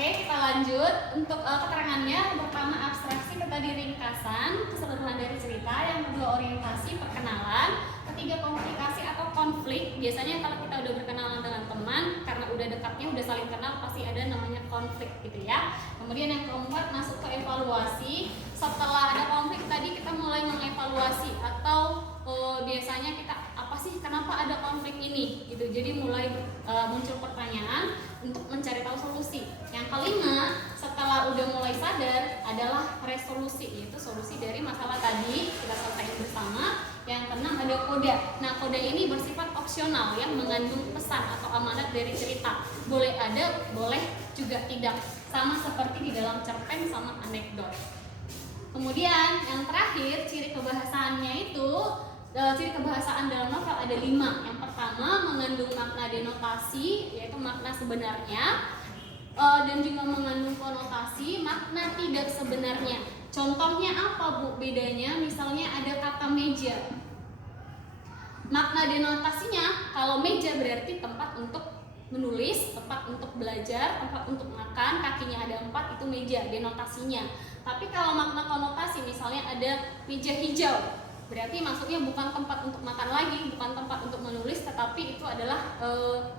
Oke, kita lanjut. Untuk keterangannya, yang pertama abstraksi, tadi ringkasan, keseluruhan dari cerita. Yang kedua orientasi, perkenalan. Ketiga komunikasi atau konflik. Biasanya kalau kita udah berkenalan dengan teman, karena udah dekatnya, udah saling kenal, pasti ada namanya konflik gitu ya. Kemudian yang keempat masuk ke evaluasi. Setelah ada konflik tadi kita mulai mengevaluasi atau biasanya kita apa sih kenapa ada konflik ini gitu. Jadi mulai muncul pertanyaan untuk mencari tahu solusi. Yang kelima, setelah udah mulai sadar adalah resolusi, yaitu solusi dari masalah tadi kita selesaikan bersama. Yang keenam ada koda. Nah, koda ini bersifat opsional ya, mengandung pesan atau amanat dari cerita. Boleh ada, boleh juga tidak. Sama seperti di dalam cerpen sama anekdot. Kemudian yang terakhir, ciri kebahasaannya itu, ciri kebahasaan dalam novel ada 5. Yang pertama mengandung makna denotasi, yaitu makna sebenarnya, dan juga mengandung konotasi makna tidak sebenarnya. Contohnya apa Bu bedanya? Misalnya ada kata meja. Makna denotasinya, kalau meja berarti tempat untuk menulis, tempat untuk belajar, tempat untuk makan, kakinya ada 4, itu meja denotasinya. Tapi kalau makna konotasi, misalnya ada meja hijau, berarti maksudnya bukan tempat untuk makan lagi, bukan tempat untuk menulis, tetapi itu adalah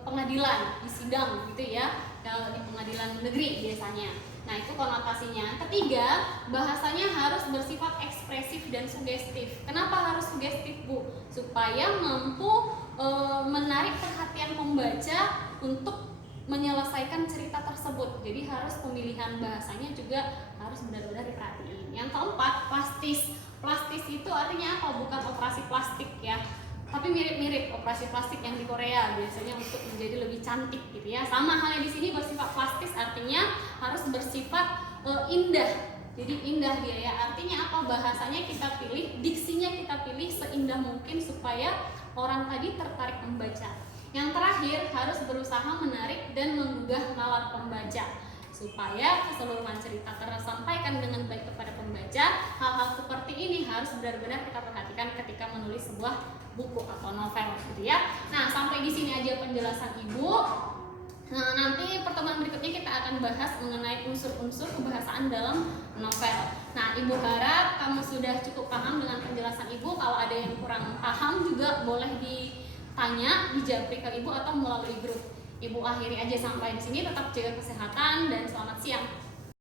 pengadilan, di sidang gitu ya, di pengadilan negeri biasanya. Nah, itu konotasinya. Ketiga, bahasanya harus bersifat ekspresif dan sugestif. Kenapa harus sugestif, Bu? Supaya mampu menarik perhatian pembaca untuk menyelesaikan cerita tersebut. Jadi harus pemilihan bahasanya juga harus benar-benar diperhatiin. Yang keempat, plastis. Plastis itu artinya apa? Bukan operasi plastik ya, tapi mirip-mirip operasi plastik yang di Korea biasanya untuk menjadi lebih cantik gitu ya. Sama halnya di sini bersifat plastis, artinya harus bersifat indah. Jadi indah dia ya. Artinya apa? Bahasanya kita pilih, diksinya kita pilih seindah mungkin supaya orang tadi tertarik membaca. Yang terakhir, harus berusaha menarik dan menggugah nalar pembaca supaya keseluruhan cerita tersampaikan dengan baik kepada pembaca. Hal-hal seperti ini harus benar-benar kita perhatikan ketika menulis sebuah buku atau novel gitu ya. Nah, sampai di sini aja penjelasan Ibu. Nah, nanti pertemuan berikutnya kita akan bahas mengenai unsur-unsur kebahasaan dalam novel. Nah, Ibu harap kamu sudah cukup paham dengan penjelasan Ibu. Kalau ada yang kurang paham juga boleh ditanya, dijawab ke Ibu atau melalui grup. Ibu akhiri aja sampai di sini. Tetap jaga kesehatan dan selamat siang.